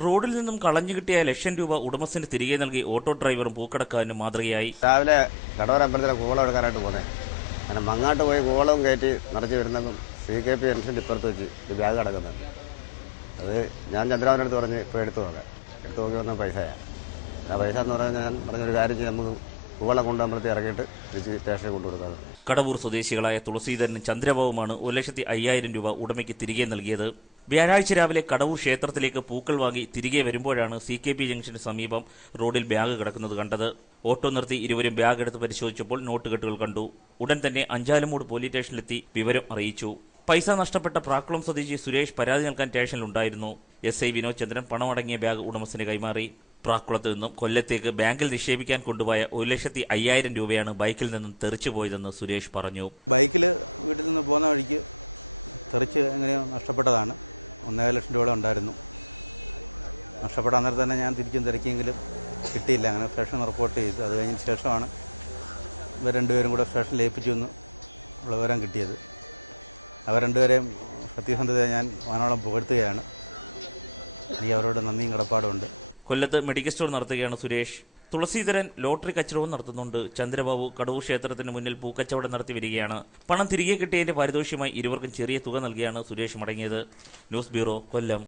റോഡിൽ നിന്നും കളഞ്ഞു കിട്ടിയ ലക്ഷം രൂപ ഉടമസ്ഥന് തിരികെ നൽകി ഓട്ടോ ഡ്രൈവറും പൂക്കടക്കാരനും മാതൃകയായി. രാവിലെ കടവൂർ അമ്പലത്തിലെ കൂവളം എടുക്കാനായിട്ട് പോകുന്നത്. അങ്ങനെ മങ്ങാട്ട് പോയി കൂവളവും കയറ്റി നിറച്ച് വരുന്നതും CKP ജംഗ്ഷൻ്റെ ഇപ്പുറത്ത് വെച്ച് ഒരു ബാഗ് കിടക്കുന്നുണ്ട്. അത് ഞാൻ ചന്ദ്രാവിൻ്റെ അടുത്ത് പറഞ്ഞ് ഇപ്പോൾ എടുത്തു നോക്കാം. എടുത്തു നോക്കി വന്ന പൈസയാണ്. ആ പൈസ എന്ന് പറഞ്ഞാൽ ഞാൻ പറഞ്ഞൊരു കാര്യം ചെയ്ത് നമുക്ക് കൂവളം കൊണ്ടുവമ്പലത്തിൽ ഇറങ്ങിയിട്ട് തിരിച്ച് സ്റ്റേഷനിൽ കൊണ്ടുകൊടുക്കാറ്. കടവൂർ സ്വദേശികളായ തുളസീധരനും ചന്ദ്രബാബുമാണ് 1,50,000 രൂപ ഉടമയ്ക്ക് തിരികെ നൽകിയത്. വ്യാഴാഴ്ച രാവിലെ കടവൂർ ക്ഷേത്രത്തിലേക്ക് പൂക്കൾ വാങ്ങി തിരികെ വരുമ്പോഴാണ് CKP ജംഗ്ഷന് സമീപം റോഡിൽ ബാഗ് കിടക്കുന്നത് കണ്ടത്. ഓട്ടോ നിർത്തി ഇരുവരും ബാഗ് എടുത്ത് പരിശോധിച്ചപ്പോൾ നോട്ടുകെട്ടുകൾ കണ്ടു. ഉടൻ തന്നെ അഞ്ചാലുമൂട് പോലീസ് സ്റ്റേഷനിലെത്തി വിവരം അറിയിച്ചു. പൈസ നഷ്ടപ്പെട്ട പ്രാക്കുളം സ്വദേശി സുരേഷ് പരാതി നൽകാൻ സ്റ്റേഷനിലുണ്ടായിരുന്നു. SI വിനോദ് ചന്ദ്രൻ പണമടങ്ങിയ ബാഗ് ഉടമസ്ഥന് കൈമാറി. പ്രാക്കുളത്ത് നിന്നും കൊല്ലത്തേക്ക് ബാങ്കിൽ നിക്ഷേപിക്കാൻ കൊണ്ടുപോയ 1,50,000 രൂപയാണ് ബൈക്കിൽ നിന്നും തെറിച്ചുപോയതെന്ന് സുരേഷ് പറഞ്ഞു. കൊല്ലത്ത് മെഡിക്കൽ സ്റ്റോർ നടത്തുകയാണ് സുരേഷ്. തുളസീധരൻ ലോട്ടറി കച്ചവടവും നടത്തുന്നുണ്ട്. ചന്ദ്രബാബു കടവൂർ ക്ഷേത്രത്തിന് മുന്നിൽ പൂക്കച്ചവടം നടത്തി വരികയാണ്. പണം തിരികെ കിട്ടിയതിന്റെ പാരിതോഷികമായി ഇരുവർക്കും ചെറിയ തുക നൽകിയാണ് സുരേഷ് മടങ്ങിയത്. ന്യൂസ് ബ്യൂറോ, കൊല്ലം.